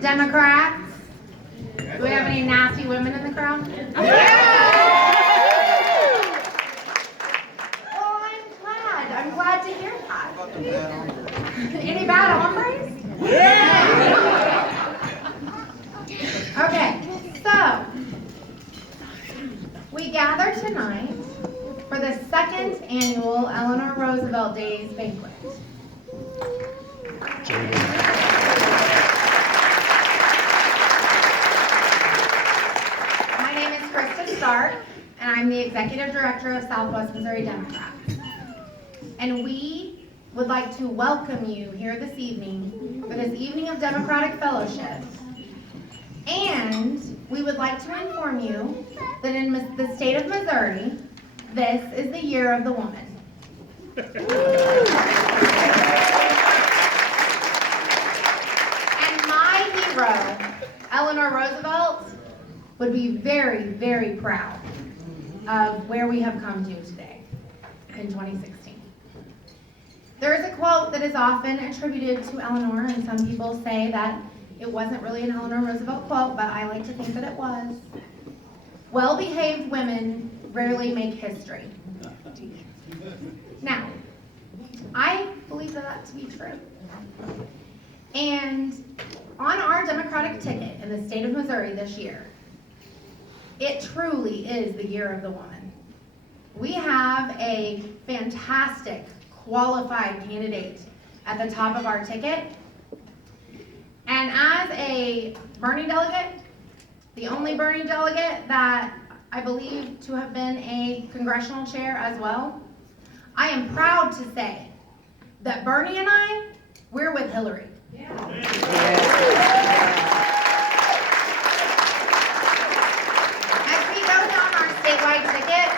Democrats? Do we have any nasty women in the crowd? Well, I'm glad to hear that. Any bad hombres? Okay, so we gather tonight for the second annual Eleanor Roosevelt Days Banquet. My name is Krista Stark, and I'm the Executive Director of Southwest Missouri Democrats. And we would like to welcome you here this evening for this evening of Democratic Fellowship. And we would like to inform you that in the state of Missouri, this is the year of the woman. And my hero, Eleanor Roosevelt, would be very, very proud of where we have come to today in 2016. There is a quote that is often attributed to Eleanor, and some people say that it wasn't really an Eleanor Roosevelt quote, but I like to think that it was. Well-behaved women rarely make history. Now, I believe that to be true. And on our Democratic ticket in the state of Missouri this year, it truly is the year of the woman. We have a fantastic, qualified candidate at the top of our ticket. And as a Bernie delegate, the only Bernie delegate that I believe to have been a congressional chair as well, I am proud to say that Bernie and I, we're with Hillary. Yeah. As we go down our statewide ticket,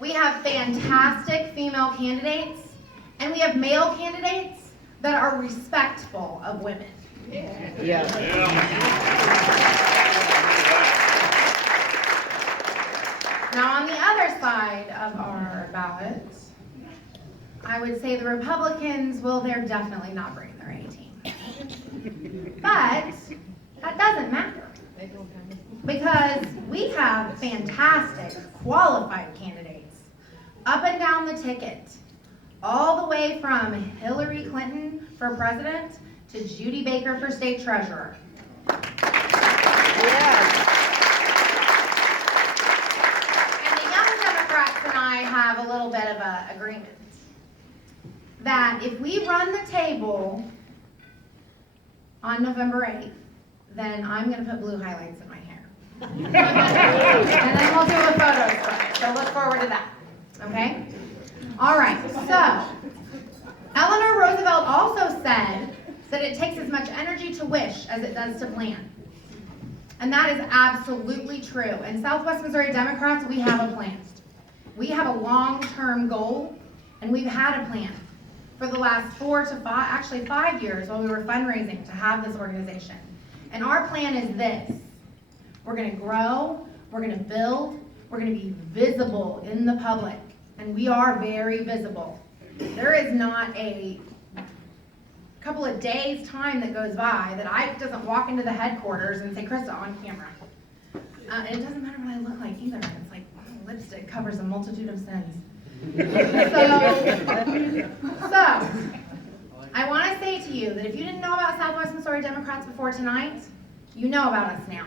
we have fantastic female candidates, and we have male candidates that are respectful of women. Yeah. Now, on the other side of our ballot, I would say the Republicans, well, they're definitely not bringing their A team. But that doesn't matter, because we have fantastic, qualified candidates up and down the ticket, all the way from Hillary Clinton for president to Judy Baker for state treasurer. Yes. And the young Democrats and I have a little bit of an agreement that if we run the table on November 8th, then I'm going to put blue highlights in my hair. And then we'll do a photo spread. So look forward to that. Okay? All right. So Eleanor Roosevelt also said that it takes as much energy to wish as it does to plan. And that is absolutely true. And Southwest Missouri Democrats, we have a plan. We have a long-term goal, and we've had a plan for the last 5 years while we were fundraising to have this organization. And our plan is this. We're going to grow, we're going to build, we're going to be visible in the public. And we are very visible. There is not a couple of days time that goes by that I doesn't walk into the headquarters and say, Krista, on camera. And it doesn't matter what I look like either. It's like lipstick covers a multitude of sins. So, I want to say to you that if you didn't know about Southwest Missouri Democrats before tonight, you know about us now.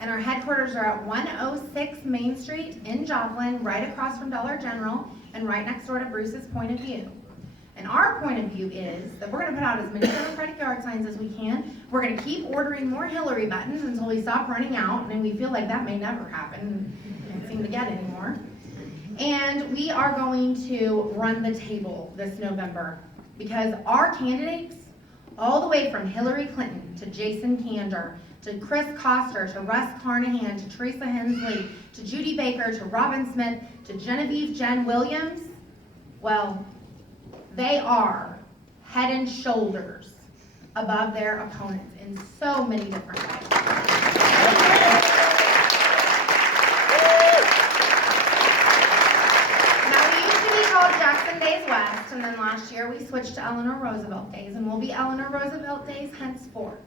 And our headquarters are at 106 Main Street in Joplin, right across from Dollar General, and right next door to Bruce's Point of View. And our point of view is that we're going to put out as many Democratic yard signs as we can. We're going to keep ordering more Hillary buttons until we stop running out, and we feel like that may never happen. We don't seem to get anymore. And we are going to run the table this November, because our candidates, all the way from Hillary Clinton to Jason Kander, to Chris Koster, to Russ Carnahan, to Teresa Hensley, to Judy Baker, to Robin Smith, to Genevieve Jen Williams, well, they are head and shoulders above their opponents in so many different ways. Now, we used to be called Jackson Days West, and then last year we switched to Eleanor Roosevelt Days, and we'll be Eleanor Roosevelt Days henceforth.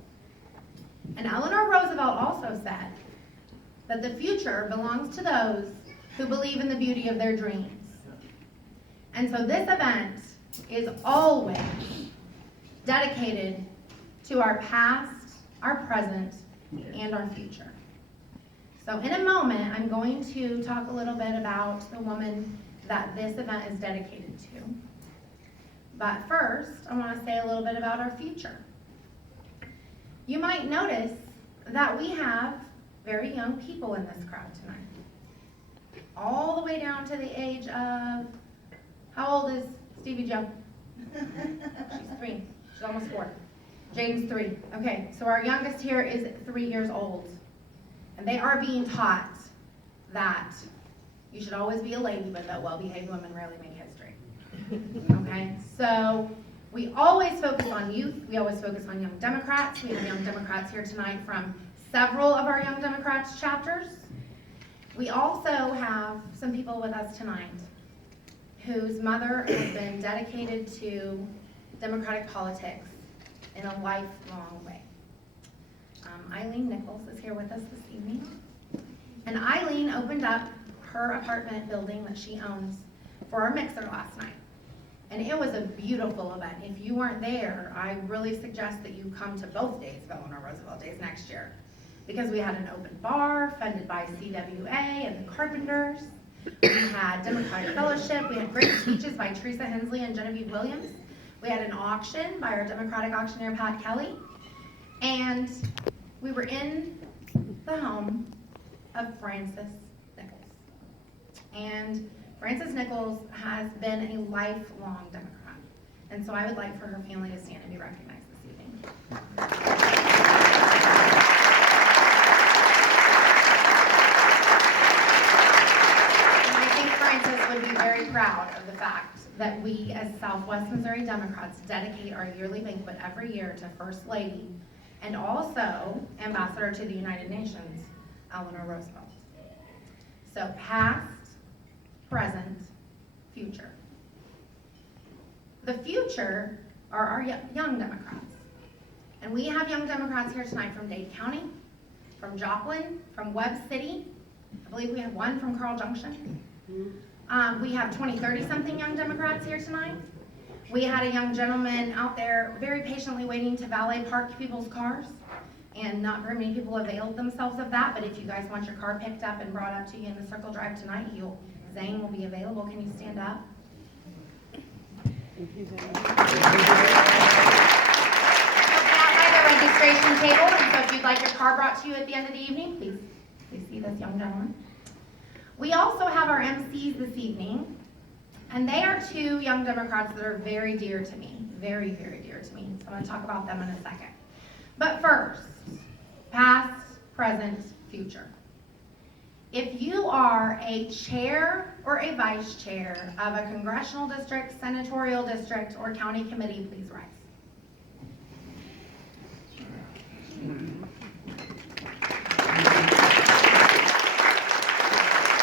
And Eleanor Roosevelt also said that the future belongs to those who believe in the beauty of their dreams. And so this event is always dedicated to our past, our present, and our future. So in a moment, I'm going to talk a little bit about the woman that this event is dedicated to. But first, I want to say a little bit about our future. You might notice that we have very young people in this crowd tonight. All the way down to the age of, how old is Stevie Joe? She's 3. She's almost 4. Jaden's 3. Okay, so our youngest here is 3 years old. And they are being taught that you should always be a lady, but that well-behaved women rarely make history. Okay, so we always focus on youth. We always focus on young Democrats. We have young Democrats here tonight from several of our Young Democrats chapters. We also have some people with us tonight whose mother has been dedicated to Democratic politics in a lifelong way. Eileen Nichols is here with us this evening. And Eileen opened up her apartment building that she owns for our mixer last night. And it was a beautiful event. If you weren't there, I really suggest that you come to both days of Eleanor Roosevelt Days next year. Because we had an open bar funded by CWA and the Carpenters. We had Democratic Fellowship. We had great speeches by Teresa Hensley and Genevieve Williams. We had an auction by our Democratic auctioneer, Pat Kelly. And we were in the home of Frances Nichols. And Frances Nichols has been a lifelong Democrat. And so I would like for her family to stand and be recognized this evening. And I think Frances would be very proud of the fact that we as Southwest Missouri Democrats dedicate our yearly banquet every year to First Lady and also Ambassador to the United Nations, Eleanor Roosevelt. So past, present, future. The future are our young Democrats. And we have young Democrats here tonight from Dade County, from Joplin, from Webb City. I believe we have one from Carl Junction. We have 20, 30-something young Democrats here tonight. We had a young gentleman out there very patiently waiting to valet park people's cars, and not very many people availed themselves of that, but if you guys want your car picked up and brought up to you in the Circle Drive tonight, Zane will be available. Can you stand up? Out by the registration table, and so if you'd like your car brought to you at the end of the evening, please see this young gentleman. We also have our MCs this evening, and they are 2 young Democrats that are very dear to me, very, very dear to me. So I'm going to talk about them in a second. But first, past, present, future. If you are a chair or a vice chair of a congressional district, senatorial district, or county committee, please rise.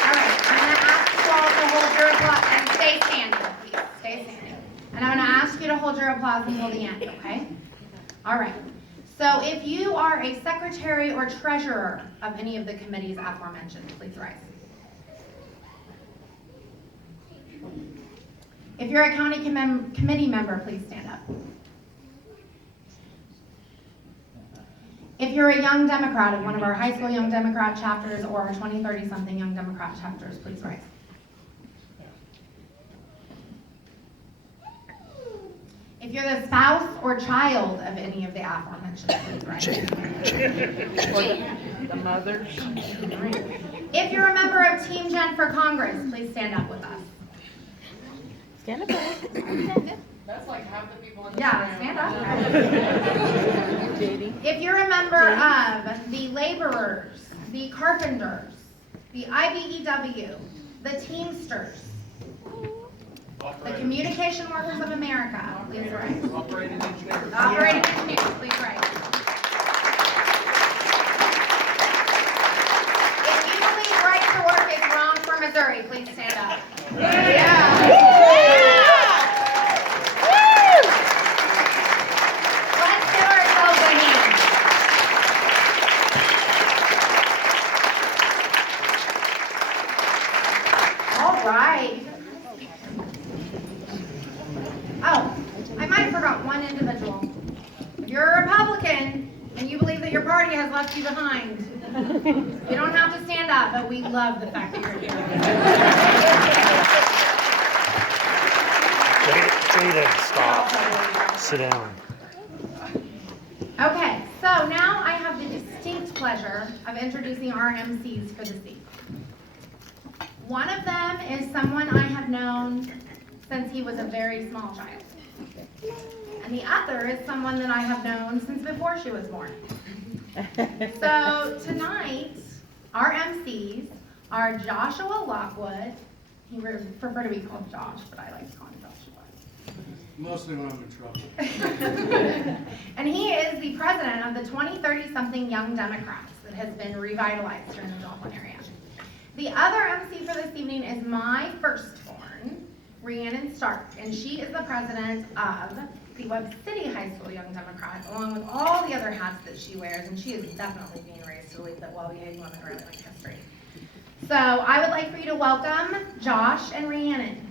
All right, I'm going to ask you all to hold your applause and stay standing, please. Stay standing. And I'm going to ask you to hold your applause until the end, okay? All right. So if you are a secretary or treasurer of any of the committees aforementioned, please rise. If you're a county committee member, please stand up. If you're a young Democrat of one of our high school Young Democrat chapters or our 20, 30-something Young Democrat chapters, please rise. If you're the spouse or child of any of the aforementioned, please rise. The mothers. If you're a member of Team Gen for Congress, please stand up with us. Stand up. That's like half the people in the Yeah, stand up. JD. If you're a member of the laborers, the carpenters, the IBEW, the Teamsters, the Communication Workers of America, please rise. Operating engineers. The operating engineers, please rise. If you believe right to work is wrong for Missouri, please stand up. Yeah. has left you behind. You don't have to stand up, but we love the fact that you're here. Jada, stop. Sit down. Okay, so now I have the distinct pleasure of introducing our MCs for this evening. One of them is someone I have known since he was a very small child. And the other is someone that I have known since before she was born. So tonight, our MCs are Joshua Lockwood. He would prefer to be called Josh, but I like to call him Joshua. Mostly when I'm in trouble. And he is the president of the 2030-something Young Democrats that has been revitalized here in the Joplin area. The other MC for this evening is my firstborn, Rhiannon Stark, and she is the president of the Webb City High School Young Democrat, along with all the other hats that she wears, and she is definitely being raised to lead the well-behaved women around in history. So I would like for you to welcome Josh and Rhiannon.